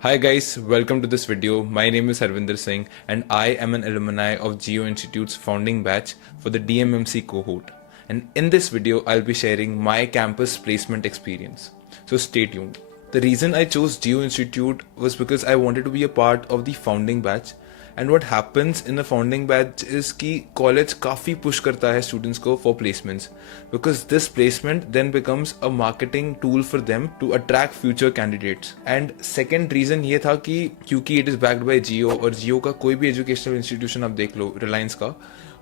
Hi guys, welcome to this video. My name is Harvinder Singh and I am an alumni of Geo Institute's founding batch for the DMMC cohort. And in this video, I'll be sharing my campus placement experience. So stay tuned. The reason I chose Geo Institute was because I wanted to be a part of the founding batch. And what happens in the founding batch is कि college काफ़ी push करता है students को for placements, because this placement then becomes a marketing tool for them to attract future candidates. And second reason ये था कि क्योंकि it is backed by Jio और Jio का कोई भी educational institution आप देख लो, Reliance का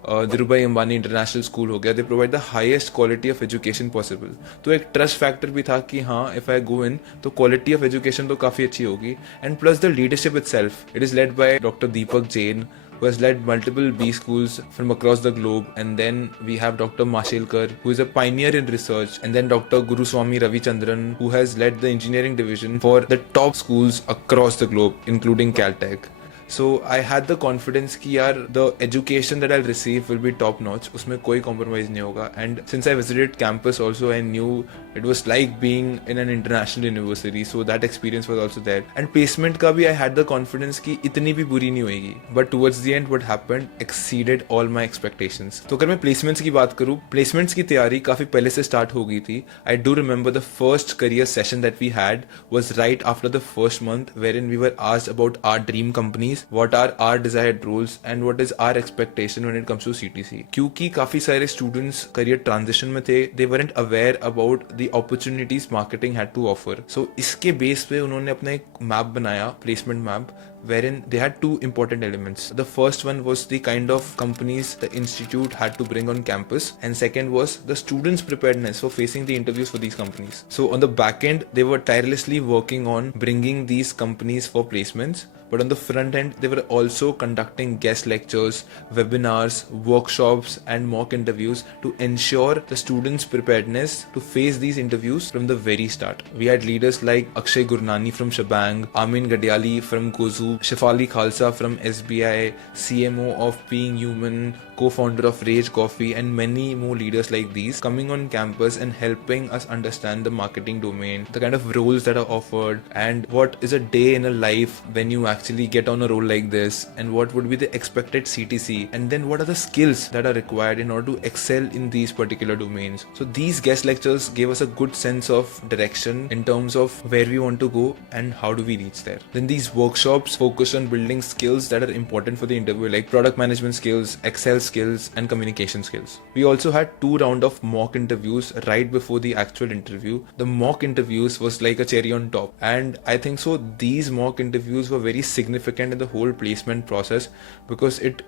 धीरूभाई अंबानी इंटरनेशनल स्कूल हो गया, they provide the highest quality of education possible. तो एक ट्रस्ट फैक्टर भी था कि हाँ, इफ आई गो इन तो क्वालिटी ऑफ एजुकेशन तो काफ़ी अच्छी होगी. And plus the leadership itself, it is led by doctor Deepak Jain, who has led multiple B schools from across the globe. And then we have Dr. Mashelkar, who is a pioneer in research. And then Dr. Guruswamy Ravichandran, who has led the engineering division for the top schools across the globe, including Caltech. So I had the confidence कि यार the education that I'll receive will be top notch, उसमें कोई compromise नहीं होगा. And since I visited campus also, I knew it was like being in an international university, so that experience was also there. And placement का भी I had the confidence कि इतनी भी बुरी नहीं होएगी. But towards the end what happened exceeded all my expectations. तो अगर मैं placements की बात करूँ, placements की तैयारी काफ़ी पहले से start हो गई थी. I do remember the first career session that we had was right after the first month, wherein we were asked about our dream companies, what are our desired roles and what is our expectation when it comes to CTC. क्योंकि काफी सारे students career transition में थे, they weren't aware about the opportunities marketing had to offer. So इसके base पे उन्होंने अपना एक map बनाया, placement map, wherein they had two important elements. The first one was the kind of companies the institute had to bring on campus, and second was the students' preparedness for facing the interviews for these companies. So on the back end, they were tirelessly working on bringing these companies for placements. But on the front end, they were also conducting guest lectures, webinars, workshops, and mock interviews to ensure the students' preparedness to face these interviews from the very start. We had leaders like Akshay Gurnani from Shabang, Amin Gadiali from Gozu, Shefali Khalsa from SBI, CMO of Being Human, co-founder of Rage Coffee, and many more leaders like these coming on campus and helping us understand the marketing domain, the kind of roles that are offered, and what is a day in a life when you actually get on a role like this, and what would be the expected CTC, and then what are the skills that are required in order to excel in these particular domains. So these guest lectures gave us a good sense of direction in terms of where we want to go and how do we reach there. Then these workshops focus on building skills that are important for the interview, like product management skills, Excel skills, and communication skills. We also had 2 rounds of mock interviews right before the actual interview. The mock interviews was like a cherry on top, and I think so these mock interviews were very significant in the whole placement process because it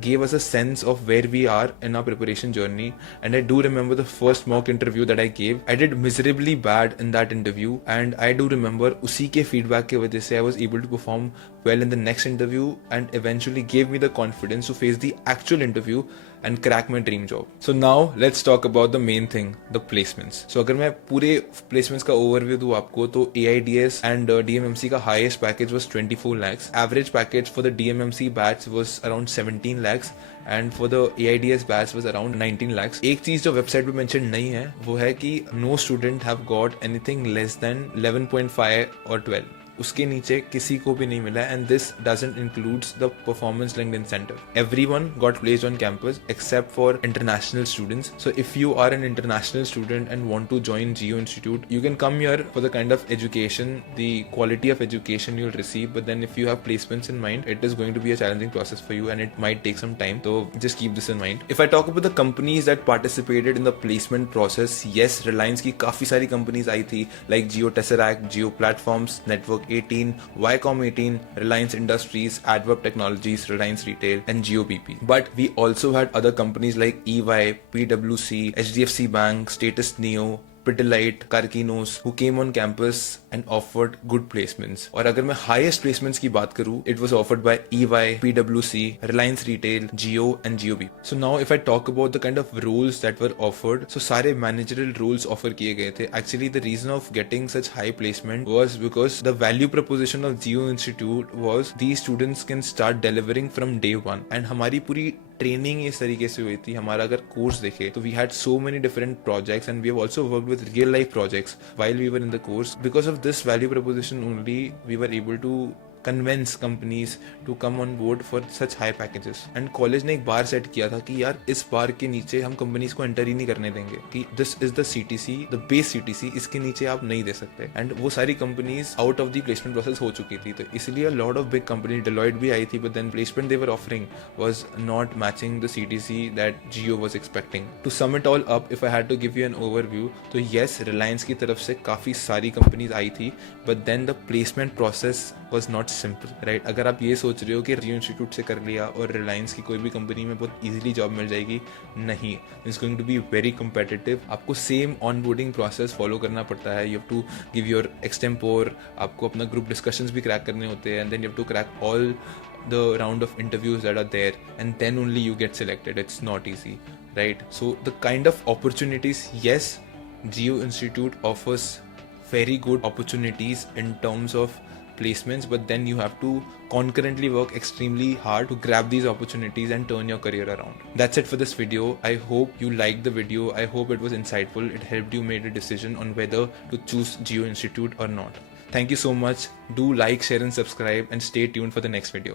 gave us a sense of where we are in our preparation journey. And I do remember the first mock interview that I gave, I did miserably bad in that interview, and I do remember उसी के feedback के वजह से I was able to perform well in the next interview and eventually gave me the confidence to face the actual interview and crack my dream job. So now let's talk about the main thing, the placements. So अगर मैं पूरे placements का overview दूँ आपको, तो AIDS and DMMC का highest package was 24 lakhs. Average package for the DMMC batch was around 17 lakhs and for the AIDS batch was around 19 lakhs. एक चीज जो वेबसाइट पे मेंशन नहीं है वो है कि no student have got anything less than 11.5 or 12. उसके नीचे किसी को भी नहीं मिला, and this doesn't includes the performance linked incentive. Everyone got placed on campus except for international students. So if you are an international student and want to join Geo Institute, you can come here for the kind of education, the quality of education you'll receive. But then if you have placements in mind, it is going to be a challenging process for you and it might take some time. So just keep this in mind. If I talk about the companies that participated in the placement process, yes, Reliance की काफी सारी companies आई थी, like Geo Tesseract, Geo Platforms, Network 18, Viacom 18, Reliance Industries, Adverb Technologies, Reliance Retail, and GeoBP. But we also had other companies like EY, PwC, HDFC Bank, Status Neo, Pidilite, Carkinos, who came on campus and offered good placements. और अगर मैं highest placements की बात करूँ, it was offered by EY, PwC, Reliance Retail, Geo, and GeoB. So now if I talk about the kind of roles that were offered, so सारे managerial roles offer किए गए थे. Actually, the reason of getting such high placement was because the value proposition of Geo Institute was these students can start delivering from day one. And हमारी पूरी training इस तरीके से हुई थी, हमारा अगर कोर्स देखे तो we had so many different projects and we have also worked with real life projects while we were in the course. Because of this value proposition only, we were able to convince companies to come on board for such high packages. And college ने एक बार set किया था कि यार इस बार के नीचे हम कंपनीज को एंटर ही नहीं करने देंगे, कि this is the CTC, the base CTC, इसके नीचे आप नहीं दे सकते. एंड वो सारी companies out of the placement process हो चुकी थी, तो इसलिए lot of big company, Deloitte भी आई थी, but then placement they were offering was not matching the CTC that Jio was expecting. To sum it all up, if I had to give you an overview, तो yes, Reliance की तरफ से काफ़ी सारी companies आई थी, but then the placement process was not simple, right? अगर आप ये सोच रहे हो कि जियो इंस्टीट्यूट से कर लिया और रिलायंस की कोई भी कंपनी में बहुत इजीली जॉब मिल जाएगी, नहीं, it's going to be very competitive. आपको same onboarding process follow करना पड़ता है. You have to give your extempore, आपको अपना ग्रुप डिस्कशंस भी क्रैक करने होते हैं, and then you have to crack all the round of interviews that are there, and then only you get selected. It's not easy, right? So the kind of opportunities, yes, Jio Institute offers very good opportunities in terms of placements, but then you have to concurrently work extremely hard to grab these opportunities and turn your career around. That's it for this video. I hope you liked the video. I hope it was insightful. It helped you make a decision on whether to choose Jio Institute or not. Thank you so much. Do like, share and subscribe, and stay tuned for the next video.